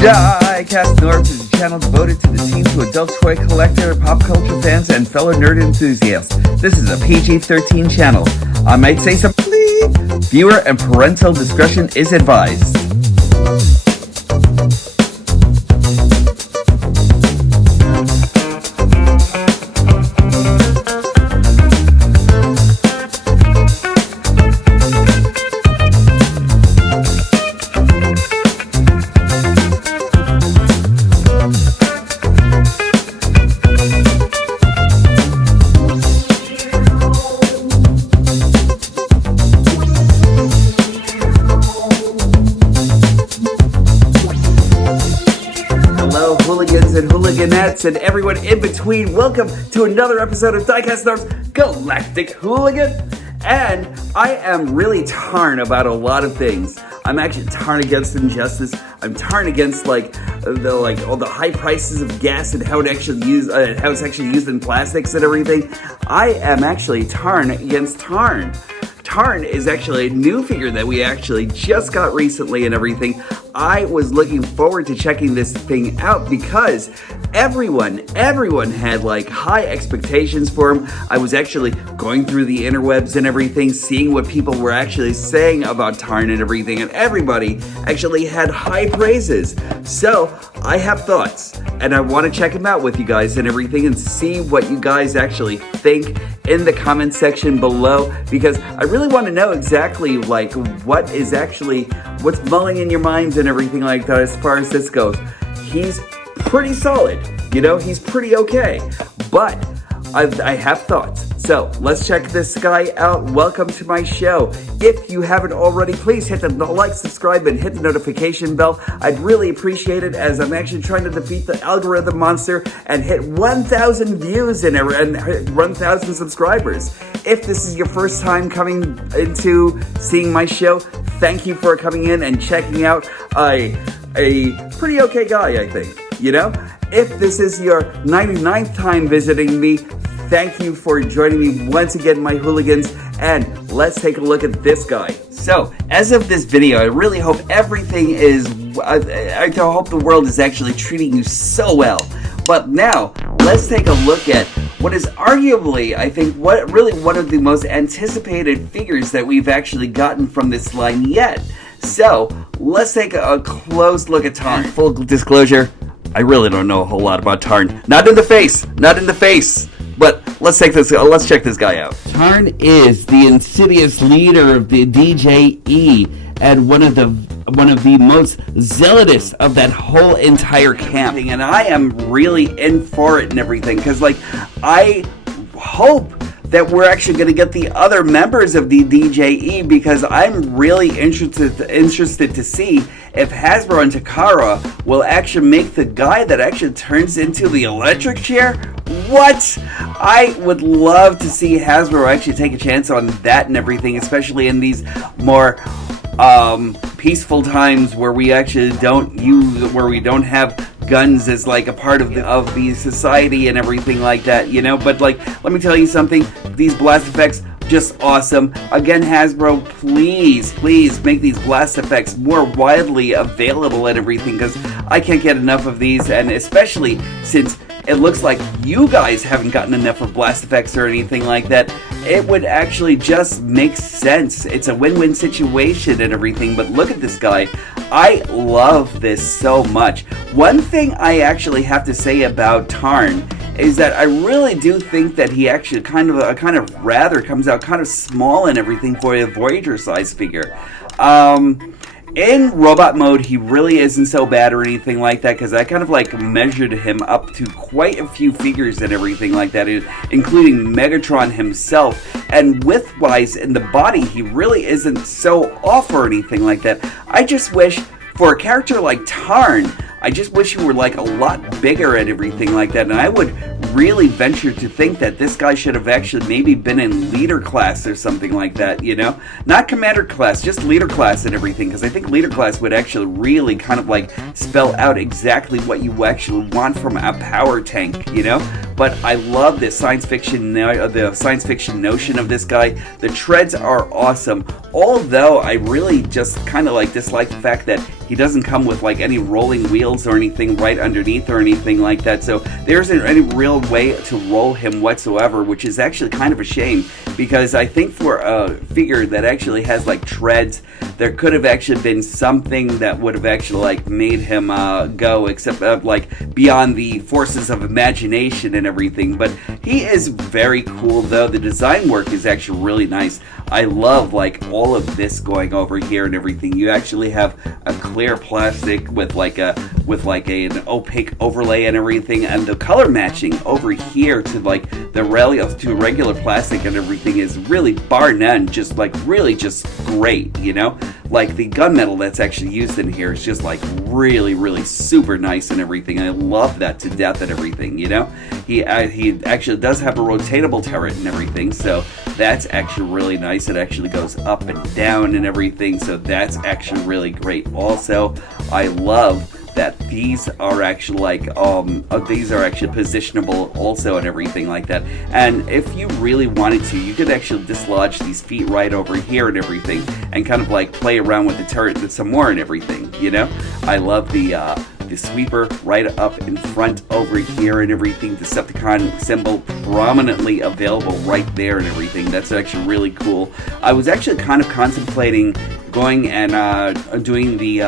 Diecast North is a channel devoted to the teen to adult toy collector, pop culture fans, and fellow nerd enthusiasts. This is a PG-13 channel. I might say something. Viewer and parental discretion is advised. And everyone in between, welcome to another episode of Diecast North's Galactic Hooligan. And I am really Tarn about a lot of things. I'm actually Tarn against injustice. I'm Tarn against all the high prices of gas and how it's actually used in plastics and everything. I am actually Tarn against Tarn. Tarn is actually a new figure that we actually just got recently and everything. I was looking forward to checking this thing out because everyone had high expectations for him. I was actually going through the interwebs and everything, seeing what people were actually saying about Tarn and everything, and everybody actually had high praises. So I have thoughts, and I want to check them out with you guys and everything and see what you guys actually think in the comment section below, because I really want to know exactly what's mulling in your minds and everything like that as far as this goes. He's pretty solid, he's pretty okay, but I have thoughts. So let's check this guy out. Welcome to my show. If you haven't already, please hit the like, subscribe, and hit the notification bell. I'd really appreciate it, as I'm actually trying to defeat the algorithm monster and hit 1,000 views and 1,000 subscribers. If this is your first time coming into seeing my show, thank you for coming in and checking out a pretty okay guy, I think. If this is your 99th time visiting me, thank you for joining me once again, my hooligans, and let's take a look at this guy. So, as of this video, I really hope everything is, I hope the world is actually treating you so well. But now, let's take a look at what is arguably, I think, one of the most anticipated figures that we've actually gotten from this line yet. So, let's take a close look at Tarn. Full disclosure, I really don't know a whole lot about Tarn. Not in the face. But let's check this guy out. Tarn is the insidious leader of the DJE and one of the most zealotous of that whole entire camp. And I am really in for it and everything, because I hope that we're actually going to get the other members of the DJE, because I'm really interested to see if Hasbro and Takara will actually make the guy that actually turns into the electric chair. What? I would love to see Hasbro actually take a chance on that and everything, especially in these more peaceful times where we actually don't have guns as a part of the society and everything like that, But let me tell you something. These blast effects, just awesome. Again, Hasbro, please make these blast effects more widely available and everything, because I can't get enough of these, and especially since it looks like you guys haven't gotten enough of blast effects or anything like that, it would actually just make sense. It's a win-win situation and everything, but look at this guy. I love this so much. One thing I actually have to say about Tarn is that I really do think that he actually kind of rather comes out kind of small and everything for a Voyager size figure. In robot mode, he really isn't so bad or anything like that, because I kind of measured him up to quite a few figures and everything like that, including Megatron himself. And width-wise in the body, he really isn't so off or anything like that. I just wish, for a character like Tarn, I just wish he were a lot bigger and everything like that. And I would really venture to think that this guy should have actually maybe been in leader class or something like that, Not commander class, just leader class and everything, because I think leader class would actually really kind of spell out exactly what you actually want from a power tank, But I love this science fiction notion of this guy. The treads are awesome, although I really just kind of dislike the fact that he doesn't come with like any rolling wheels or anything right underneath or anything like that, so there isn't any real way to roll him whatsoever, which is actually kind of a shame, because I think for a figure that actually has like treads, there could have actually been something that would have actually like made him go, except like beyond the forces of imagination and everything. But he is very cool though. The design work is actually really nice. I love like all of this going over here and everything. You actually have a clear plastic with like an opaque overlay and everything, and the color matching over here to like the regular plastic and everything is really bar none, just like really just great, you know? Like the gunmetal that's actually used in here is just like really super nice and everything. I love that to death and everything, you know? He actually does have a rotatable turret and everything, so that's actually really nice. It actually goes up and down and everything, so that's actually really great. Also, I love that these are actually like these are actually positionable also and everything like that. And if you really wanted to, you could actually dislodge these feet right over here and everything, and kind of like play around with the turret some more and everything. You know, I love the sweeper right up in front over here and everything. Decepticon symbol prominently available right there and everything. That's actually really cool. I was actually kind of contemplating going and doing the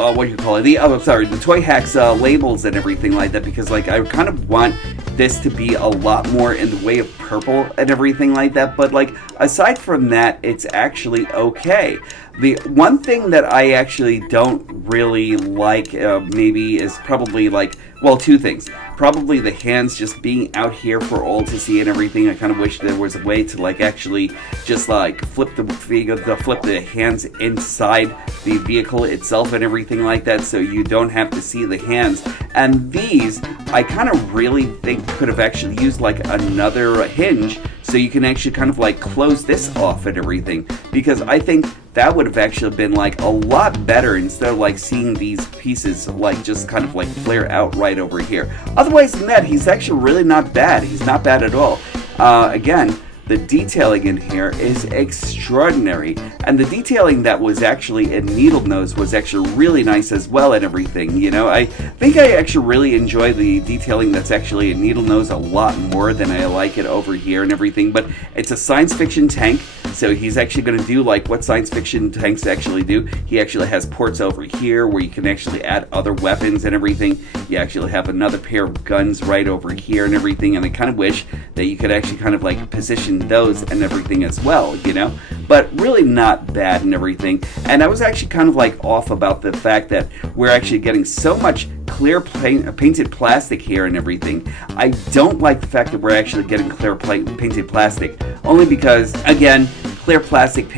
what do you call it? The Toy Hacks labels and everything like that, because like I kind of want this to be a lot more in the way of purple and everything like that. But like aside from that, it's actually okay. The one thing that I actually don't really like maybe is probably like, well, two things. Probably the hands just being out here for all to see and everything. I kind of wish there was a way to like actually just like flip the hands inside the vehicle itself and everything like that, so you don't have to see the hands. And these, I kind of really think could have actually used like another hinge, so you can actually kind of like close this off and everything, because I think that would have actually been like a lot better instead of like seeing these pieces like just kind of like flare out right over here. Otherwise than that, he's actually really not bad. He's not bad at all. Again, the detailing in here is extraordinary, and the detailing that was actually in Needle Nose was actually really nice as well and everything. You know, I think I actually really enjoy the detailing that's actually in Needle Nose a lot more than I like it over here and everything. But it's a science fiction tank, so he's actually going to do like what science fiction tanks actually do. He actually has ports over here where you can actually add other weapons and everything. You actually have another pair of guns right over here and everything, and I kind of wish that you could actually kind of like position those and everything as well, you know? But really not bad and everything. And I was actually kind of like off about the fact that we're actually getting so much clear painted plastic here and everything. I don't like the fact that we're actually getting clear painted plastic, only because, again, clear plastic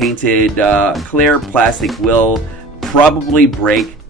will probably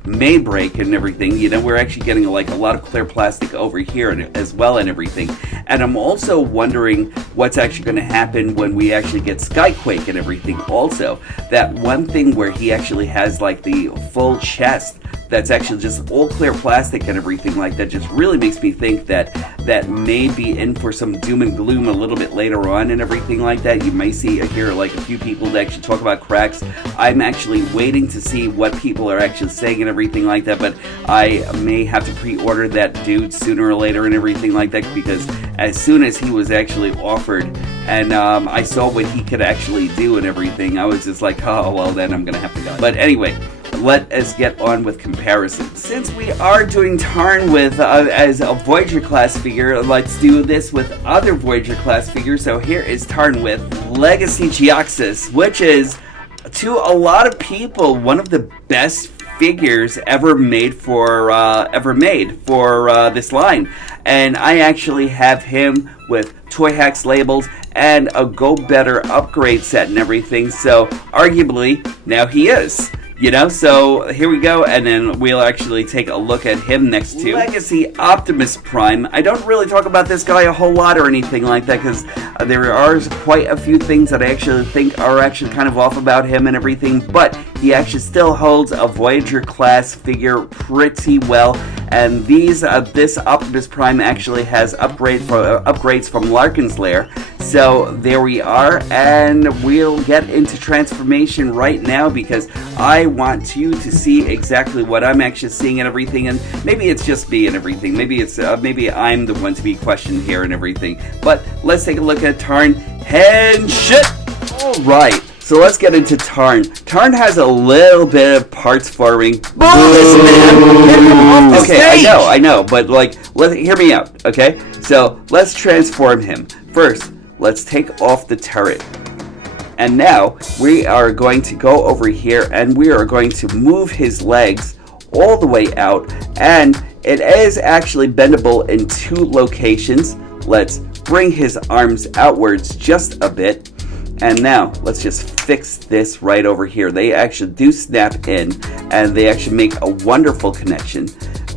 may break and everything. You know, we're actually getting like a lot of clear plastic over here as well and everything. And I'm also wondering what's actually going to happen when we actually get Skyquake and everything also. That one thing where he actually has like the full chest that's actually just all clear plastic and everything like that just really makes me think that may be in for some doom and gloom a little bit later on and everything like that. You may see here like a few people that actually talk about cracks. I'm actually waiting to see what people are actually saying and everything like that, but I may have to pre-order that dude sooner or later and everything like that, because as soon as he was actually offered and I saw what he could actually do and everything, I was just like, oh, well, then I'm gonna have to go. But anyway, let us get on with comparisons. Since we are doing Tarn with as a Voyager class figure, let's do this with other Voyager class figures. So here is Tarn with Legacy Geoxus, which is, to a lot of people, one of the best figures ever made for this line. And I actually have him with Toy Hacks labels and a Go Better upgrade set and everything. So arguably, now he is. You know, so here we go, and then we'll actually take a look at him next to Legacy Optimus Prime. I don't really talk about this guy a whole lot or anything like that, because there are quite a few things that I actually think are actually kind of off about him and everything, but he actually still holds a Voyager class figure pretty well. And this Optimus Prime actually has upgrades from Larkin's Lair. So there we are, and we'll get into transformation right now because I want you to see exactly what I'm actually seeing and everything. And maybe it's just me and everything. Maybe I'm the one to be questioned here and everything. But let's take a look at Tarn. And shit! Alright, so let's get into Tarn. Tarn has a little bit of parts forming. Bonus, man! Get him off the stage! I know, but hear me out, okay? So, let's transform him. First, let's take off the turret. And now, we are going to go over here and we are going to move his legs all the way out. And it is actually bendable in 2 locations. Let's bring his arms outwards just a bit. And now, let's just fix this right over here. They actually do snap in, and they actually make a wonderful connection.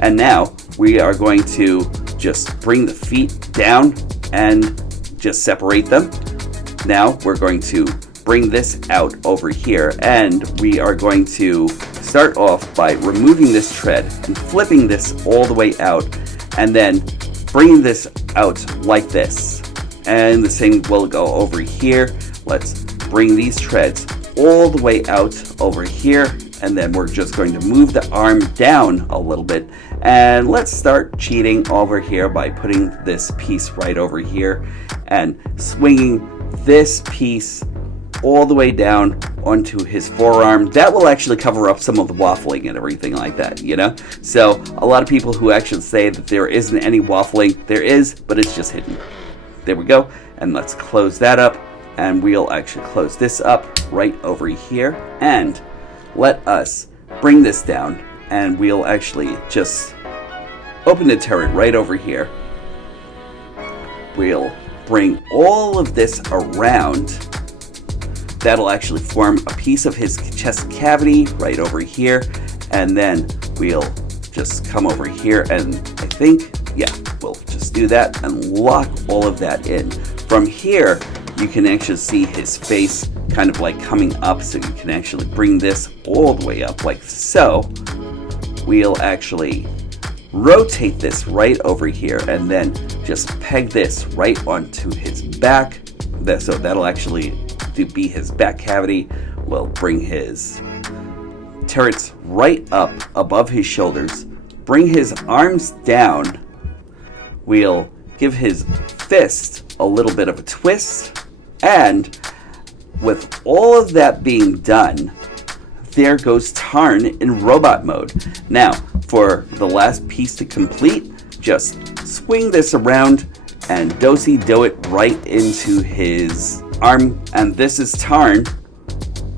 And now, we are going to just bring the feet down and just separate them. Now, we're going to bring this out over here, and we are going to start off by removing this tread and flipping this all the way out, and then bringing this out like this. And the same will go over here. Let's bring these treads all the way out over here, and then we're just going to move the arm down a little bit. And let's start cheating over here by putting this piece right over here and swinging this piece all the way down onto his forearm. That will actually cover up some of the waffling and everything like that, you know? So a lot of people who actually say that there isn't any waffling, there is, but it's just hidden. There we go. And let's close that up. And we'll actually close this up right over here. And let us bring this down. And we'll actually just open the turret right over here. We'll bring all of this around. That'll actually form a piece of his chest cavity right over here. And then we'll just come over here and I think, yeah, we'll just do that and lock all of that in. From here, you can actually see his face kind of like coming up, so you can actually bring this all the way up like so. We'll actually rotate this right over here and then just peg this right onto his back. So that'll actually be his back cavity. We'll bring his turrets right up above his shoulders. Bring his arms down. We'll give his fist a little bit of a twist. And with all of that being done, there goes Tarn in robot mode. Now, for the last piece to complete, just swing this around and do-si-do it right into his arm. And this is Tarn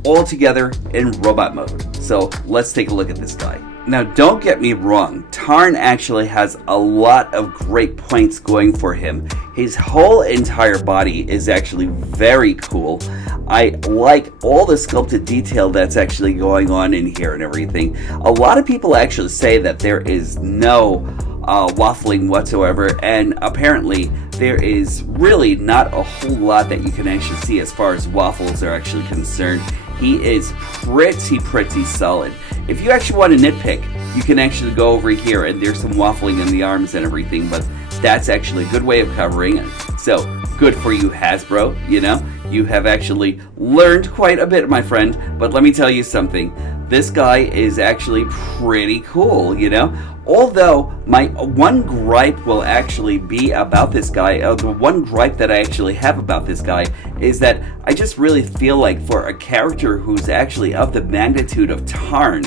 all together in robot mode. So let's take a look at this guy. Now, don't get me wrong, Tarn actually has a lot of great points going for him. His whole entire body is actually very cool. I like all the sculpted detail that's actually going on in here and everything. A lot of people actually say that there is no waffling whatsoever, and apparently there is really not a whole lot that you can actually see as far as waffles are actually concerned. He is pretty solid. If you actually want to nitpick, you can actually go over here and there's some waffling in the arms and everything, but that's actually a good way of covering it. So, good for you, Hasbro, you know? You have actually learned quite a bit, my friend, but let me tell you something. This guy is actually pretty cool, you know? Although, my one gripe will actually be about this guy, the one gripe that I actually have about this guy is that I just really feel like for a character who's actually of the magnitude of Tarn,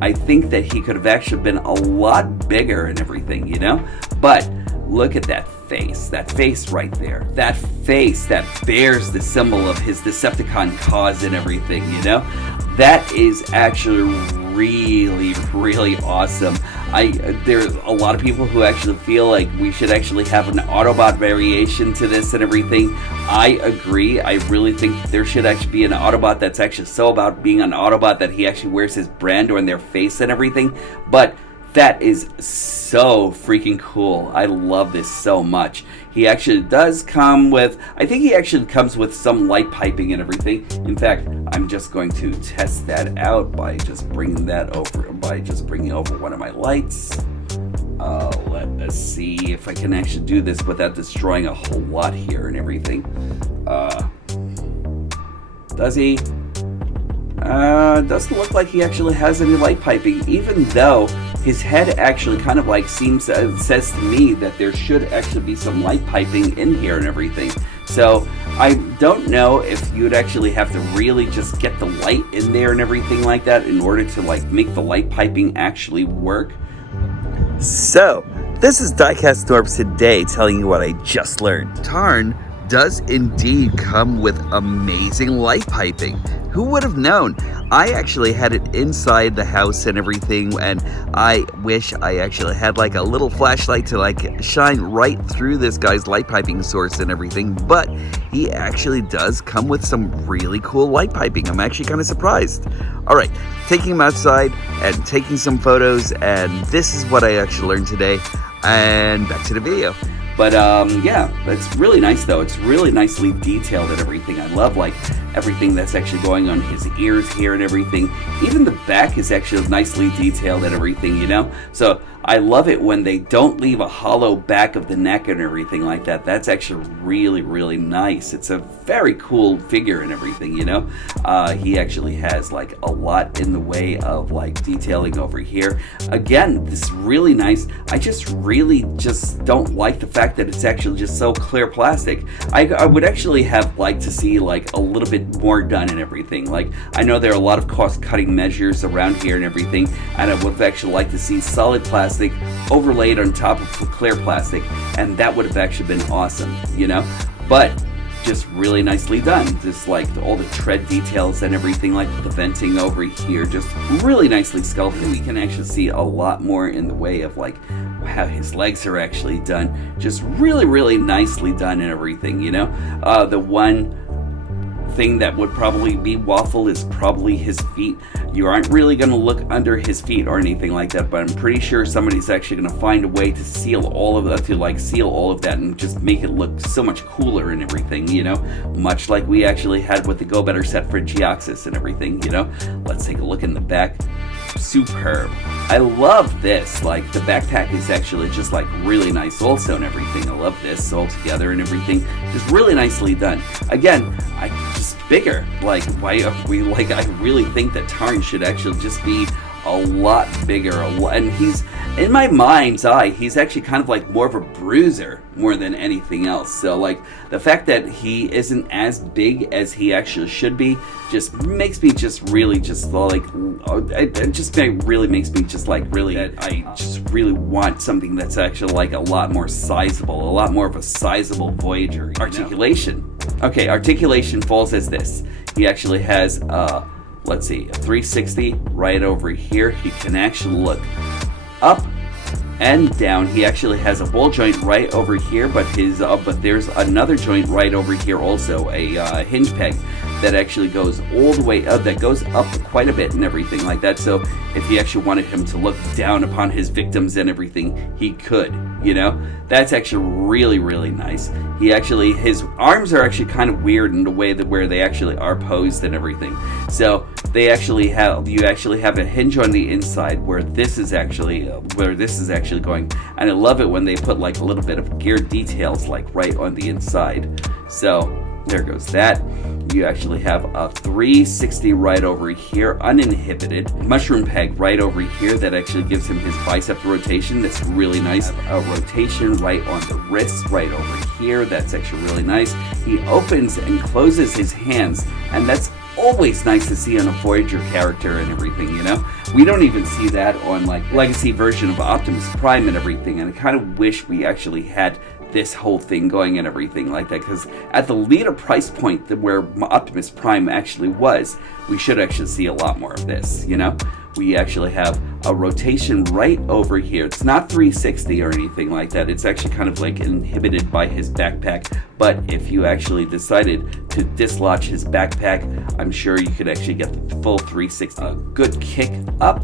I think that he could have actually been a lot bigger and everything, you know? But look at that face right there. That face that bears the symbol of his Decepticon cause and everything, you know? That is actually really awesome. There's a lot of people who actually feel like we should actually have an Autobot variation to this and everything. I agree. I really think there should actually be an Autobot that's actually so about being an Autobot that he actually wears his brand on their face and everything. But That is so freaking cool. I love this so much. He actually does come with, I think he actually comes with some light piping and everything. In fact, I'm just going to test that out by just bringing over one of my lights. Let us see if I can actually do this without destroying a whole lot here and everything. Does he? Doesn't look like he actually has any light piping, even though his head actually kind of like says to me that there should actually be some light piping in here and everything. So I don't know if you'd actually have to really just get the light in there and everything like that in order to like make the light piping actually work. So this is Diecast Norbs today telling you what I just learned. Tarn does indeed come with amazing light piping. Who would have known? I actually had it inside the house and everything, and I wish I actually had like a little flashlight to like shine right through this guy's light piping source and everything, but he actually does come with some really cool light piping. I'm actually kind of surprised. All right, taking him outside and taking some photos, and this is what I actually learned today, and back to the video. But yeah, it's really nice though. It's really nicely detailed and everything. I love like everything that's actually going on his ears here and everything. Even the back is actually nicely detailed and everything, you know? So I love it when they don't leave a hollow back of the neck and everything like that. That's actually really, really nice. It's a very cool figure and everything, you know? He actually has like a lot in the way of like detailing over here. Again, this is really nice. I just really don't like the fact that it's actually just so clear plastic. I would actually have liked to see like a little bit more done and everything. Like I know there are a lot of cost-cutting measures around here and everything, and I would have actually liked to see solid plastic overlaid on top of clear plastic, and that would have actually been awesome, you know? But just really nicely done. Just like all the tread details and everything, like the venting over here, just really nicely sculpted. We can actually see a lot more in the way of like how his legs are actually done. Just really, really nicely done and everything, you know? The one thing that would probably be waffle is probably his feet. You aren't really going to look under his feet or anything like that, but I'm pretty sure somebody's actually going to find a way to seal all of that, and just make it look so much cooler and everything, you know, much like we actually had with the Go Better set for Geoxys and everything, you know. Let's take a look in the back. Superb. I love this. Like the backpack is actually just like really nice also and everything. I love this all together and everything. Just really nicely done. Again, just bigger. Like why are we like? I really think that Tarn should actually just be a lot bigger. And he's, in my mind's eye, he's actually kind of like more of a bruiser more than anything else. So like the fact that he isn't as big as he actually should be just makes me just really just like, it just really makes me just like really, that I just really want something that's actually like a lot more sizable, a lot more of a sizable Voyager. Articulation. Okay, Articulation falls as this. He actually has let's see, a 360 right over here. He can actually look up and down. He actually has a ball joint right over here, but there's another joint right over here also, a hinge peg that actually goes all the way up, that goes up quite a bit and everything like that. So if he actually wanted him to look down upon his victims and everything, he could, you know? That's actually really, really nice. His arms are actually kind of weird in the way that where they actually are posed and everything. So you actually have a hinge on the inside where this is actually going, and I love it when they put like a little bit of gear details like right on the inside. So there goes that. You actually have a 360 right over here, uninhibited. Mushroom peg right over here that actually gives him his bicep rotation. That's really nice. A rotation right on the wrist right over here. That's actually really nice. He opens and closes his hands, and that's always nice to see on a Voyager character and everything, you know? We don't even see that on like legacy version of Optimus Prime and everything, and I kind of wish we actually had this whole thing going and everything like that, because at the leader price point where Optimus Prime actually was, we should actually see a lot more of this, you know? We actually have a rotation right over here. It's not 360 or anything like that. It's actually kind of like inhibited by his backpack. But if you actually decided to dislodge his backpack, I'm sure you could actually get the full 360. A good kick up,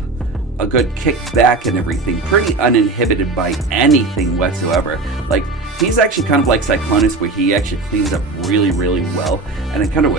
a good kick back and everything, pretty uninhibited by anything whatsoever. Like, he's actually kind of like Cyclonus, where he actually cleans up really, really well. And I kind of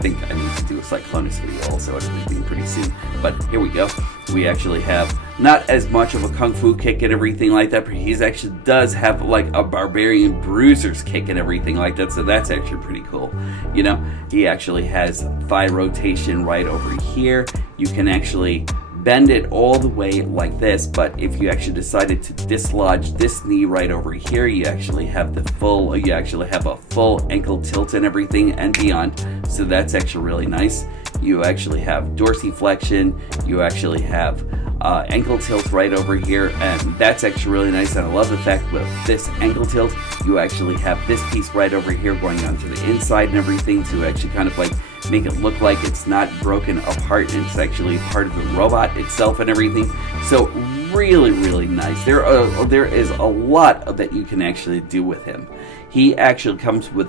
think I need to do a Cyclonus video also and everything pretty soon. But here we go. We actually have not as much of a Kung Fu kick and everything like that, but he actually does have like a Barbarian Bruiser's kick and everything like that, so that's actually pretty cool. You know, he actually has thigh rotation right over here. You can actually bend it all the way like this, but if you actually decided to dislodge this knee right over here, you actually have a full ankle tilt and everything and beyond, so that's actually really nice. You actually have dorsiflexion, you actually have ankle tilt right over here, and that's actually really nice. And I love the fact with this ankle tilt, you actually have this piece right over here going onto the inside and everything to actually kind of like make it look like it's not broken apart, and it's actually part of the robot itself and everything. So really, really nice. There is a lot that you can actually do with him. He actually comes with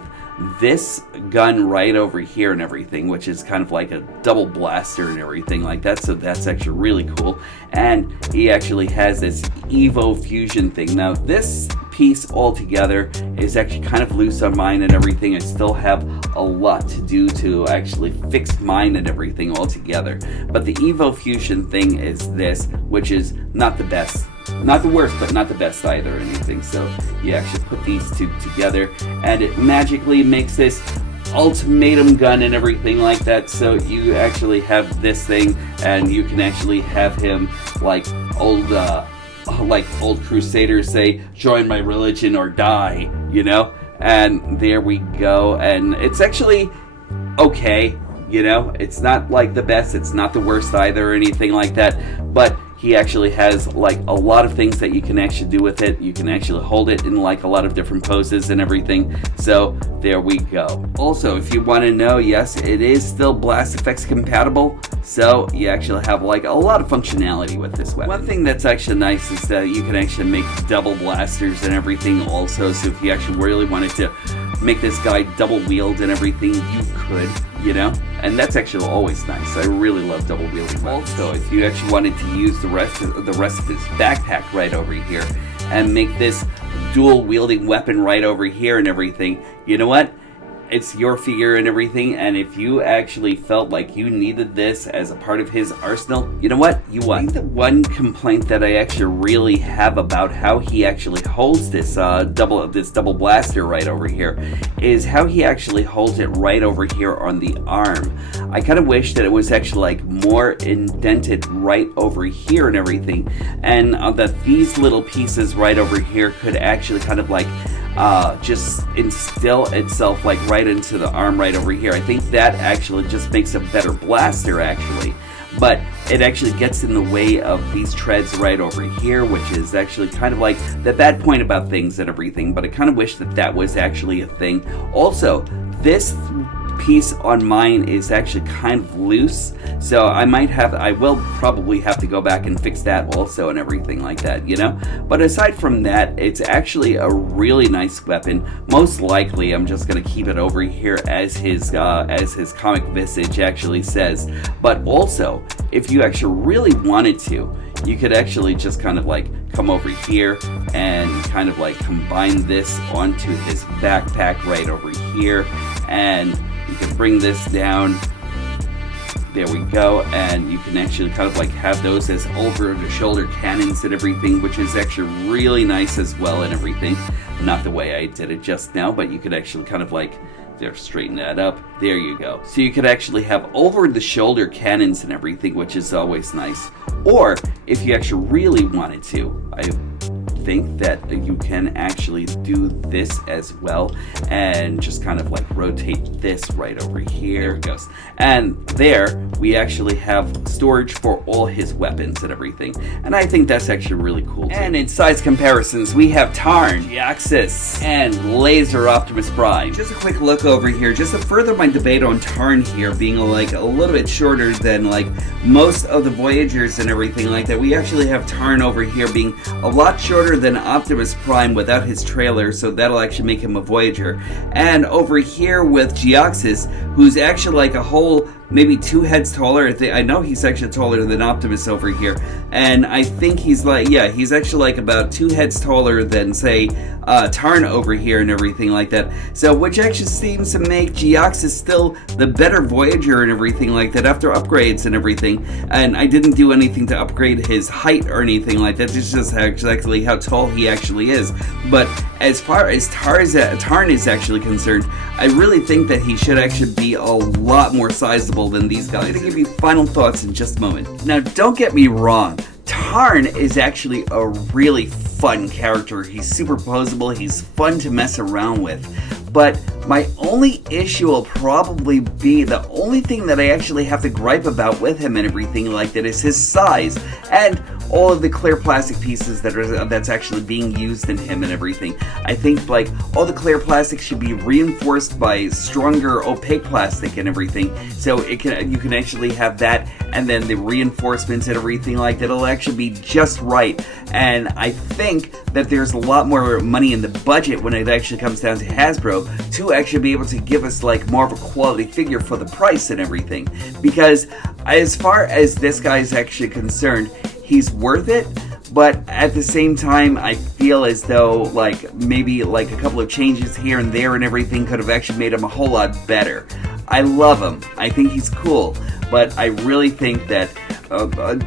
this gun right over here and everything, which is kind of like a double blaster and everything like that, so that's actually really cool. And he actually has this Evo fusion thing. Now this piece altogether is actually kind of loose on mine and everything. I still have a lot to do to actually fix mine and everything altogether, but the Evo fusion thing is this, which is not the best, not the worst, but not the best either or anything. So you actually put these two together and it magically makes this ultimatum gun and everything like that. So you actually have this thing, and you can actually have him like old crusaders say, join my religion or die, you know? And there we go. And it's actually okay, you know? It's not like the best, it's not the worst either or anything like that, but he actually has like a lot of things that you can actually do with it. You can actually hold it in like a lot of different poses and everything. So there we go. Also, if you want to know, yes, it is still Blast Effects compatible. So you actually have like a lot of functionality with this weapon. One thing that's actually nice is that you can actually make double blasters and everything also. So if you actually really wanted to make this guy double wield and everything, you could, you know? And that's actually always nice. I really love double wielding weapons. Also, if you actually wanted to use the rest of his backpack right over here and make this dual wielding weapon right over here and everything, you know what? It's your figure and everything, and if you actually felt like you needed this as a part of his arsenal, you know what? You won. I think the one complaint that I actually really have about how he actually holds this double blaster right over here is how he actually holds it right over here on the arm. I kind of wish that it was actually like more indented right over here and everything, and that these little pieces right over here could actually kind of like just instill itself like right into the arm right over here. I think that actually just makes a better blaster actually, but it actually gets in the way of these treads right over here, which is actually kind of like the bad point about things and everything, but I kind of wish that that was actually a thing. Also, this piece on mine is actually kind of loose, so I will probably have to go back and fix that also and everything like that, you know? But aside from that, it's actually a really nice weapon. Most likely I'm just going to keep it over here as his comic visage actually says. But also, if you actually really wanted to, you could actually just kind of like come over here and kind of like combine this onto his backpack right over here, and you can bring this down, there we go, and you can actually kind of like have those as over the shoulder cannons and everything, which is actually really nice as well and everything. Not the way I did it just now, but you could actually kind of like, there, straighten that up, there you go. So you could actually have over the shoulder cannons and everything, which is always nice. Or if you actually really wanted to, I think that you can actually do this as well and just kind of like rotate this right over here. There it goes. And there we actually have storage for all his weapons and everything. And I think that's actually really cool too. And in size comparisons, we have Tarn, Geoxys, and Laser Optimus Prime. Just a quick look over here, just to further my debate on Tarn here being like a little bit shorter than like most of the Voyagers and everything like that. We actually have Tarn over here being a lot shorter than Optimus Prime without his trailer, so that'll actually make him a Voyager. And over here with Geoxys, who's actually like a whole maybe 2 heads taller. I know he's actually taller than Optimus over here, and I think he's like, yeah, he's actually like about 2 heads taller than, say, Tarn over here and everything like that. So, which actually seems to make Geoxys still the better Voyager and everything like that after upgrades and everything. And I didn't do anything to upgrade his height or anything like that. It's just exactly how tall he actually is. But as far as Tarn is actually concerned, I really think that he should actually be a lot more sizable than these guys. I'm going to give you final thoughts in just a moment. Now, don't get me wrong. Tarn is actually a really fun character. He's super posable. He's fun to mess around with. But my only issue will probably be, the only thing that I actually have to gripe about with him and everything like that is his size and all of the clear plastic pieces that's actually being used in him and everything. I think like all the clear plastic should be reinforced by stronger opaque plastic and everything, so you can actually have that, and then the reinforcements and everything like that will actually be just right. And I think that there's a lot more money in the budget when it actually comes down to Hasbro to actually be able to give us like more of a quality figure for the price and everything, because as far as this guy is actually concerned, he's worth it. But at the same time, I feel as though like maybe like a couple of changes here and there and everything could have actually made him a whole lot better. I love him. I think he's cool, but I really think that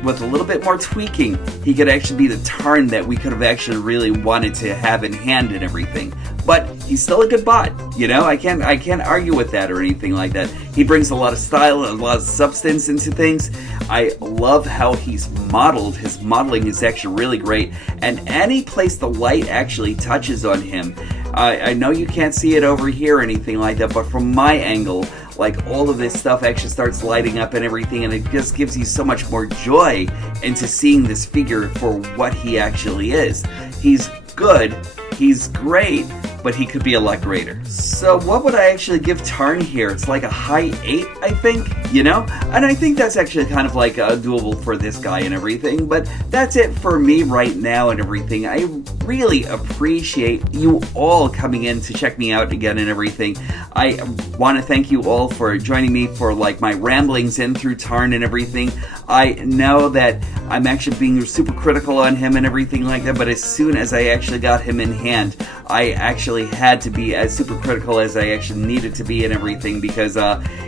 with a little bit more tweaking, he could actually be the Tarn that we could have actually really wanted to have in hand and everything. But he's still a good bot, you know. I can't argue with that or anything like that. He brings a lot of style and a lot of substance into things. I love how he's modeled. His modeling is actually really great, and any place the light actually touches on him, I know you can't see it over here or anything like that, but from my angle, like all of this stuff actually starts lighting up and everything, and it just gives you so much more joy into seeing this figure for what he actually is. He's good, he's great, but he could be a lot greater. So what would I actually give Tarn here? It's like a high 8, I think, you know? And I think that's actually kind of like doable for this guy and everything, but that's it for me right now and everything. I really appreciate you all coming in to check me out again and everything. I want to thank you all for joining me for like my ramblings in through Tarn and everything. I know that I'm actually being super critical on him and everything like that, but as soon as I actually got him in hand, I actually had to be as super critical as I actually needed to be and everything, because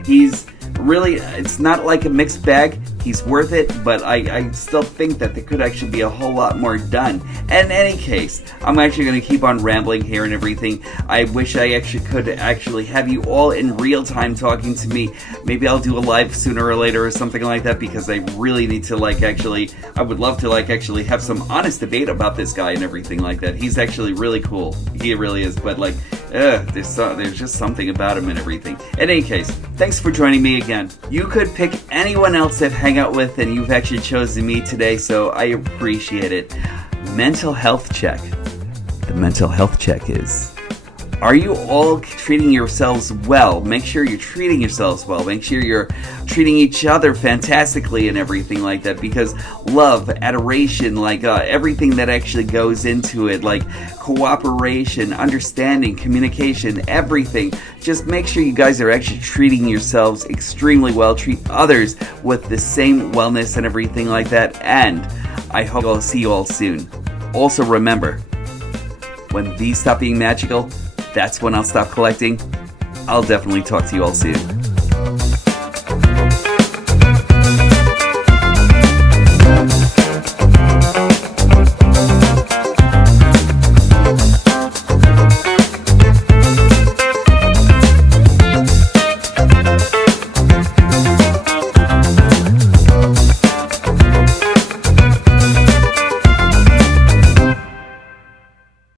he's really, it's not like a mixed bag. He's worth it, but I still think that there could actually be a whole lot more done. And in any case, I'm actually going to keep on rambling here and everything. I wish I actually could actually have you all in real time talking to me. Maybe I'll do a live sooner or later or something like that, because I really need to like actually, I would love to like actually have some honest debate about this guy and everything like that. He's actually really cool. He really is, but like, there's just something about him and everything. In any case, thanks for joining me again. You could pick anyone else to hang out with, and you've actually chosen me today, so I appreciate it. Mental health check. The mental health check is, are you all treating yourselves well? Make sure you're treating yourselves well. Make sure you're treating each other fantastically and everything like that, because love, adoration, like everything that actually goes into it, like cooperation, understanding, communication, everything. Just make sure you guys are actually treating yourselves extremely well. Treat others with the same wellness and everything like that. And I hope I'll see you all soon. Also remember, when these stop being magical, that's when I'll stop collecting. I'll definitely talk to you all soon.